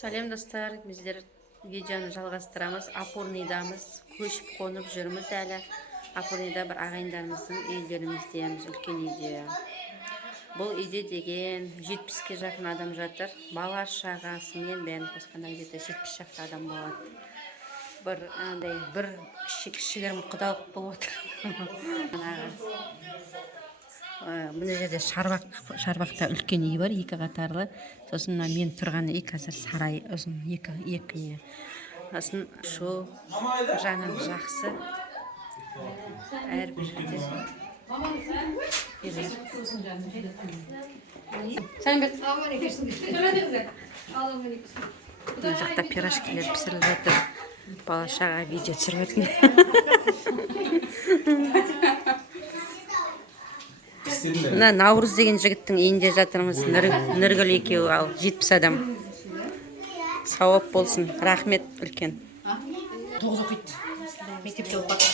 Сәлем достар, біздер видеоны жалғастырамыз. Апурныйдамыз, көшіп қонып жүрміз әлі. Апурныйда бір ағайындарымыздың үйлеріміздеміз, үлкен үйде. Бұл үйде деген 70-ке жақын адам жатыр. Бала шағасымен бәрін қосқанда где-то 70 шақты адам болады. Бір кішігірім құдалық болып отыр. Мына жерде шарбақта үлкен үй бар, екі қатарлы. Сосын мен тұрған үй қазір сарай, ұзын екі не. Сосын шу жағынан жақсы. Әрбір жерде. Мына жақта пирожкилер пісіріліп жатыр. Бала шаға видео түсіріп жатыр. Мына Наурыз деген жігіттің үйінде жатырмыз. Нұргүл екеуі, ал 70 адам. Сауап болсын. Рахмет үлкен. 9 оқиды. Мектепте оқиды.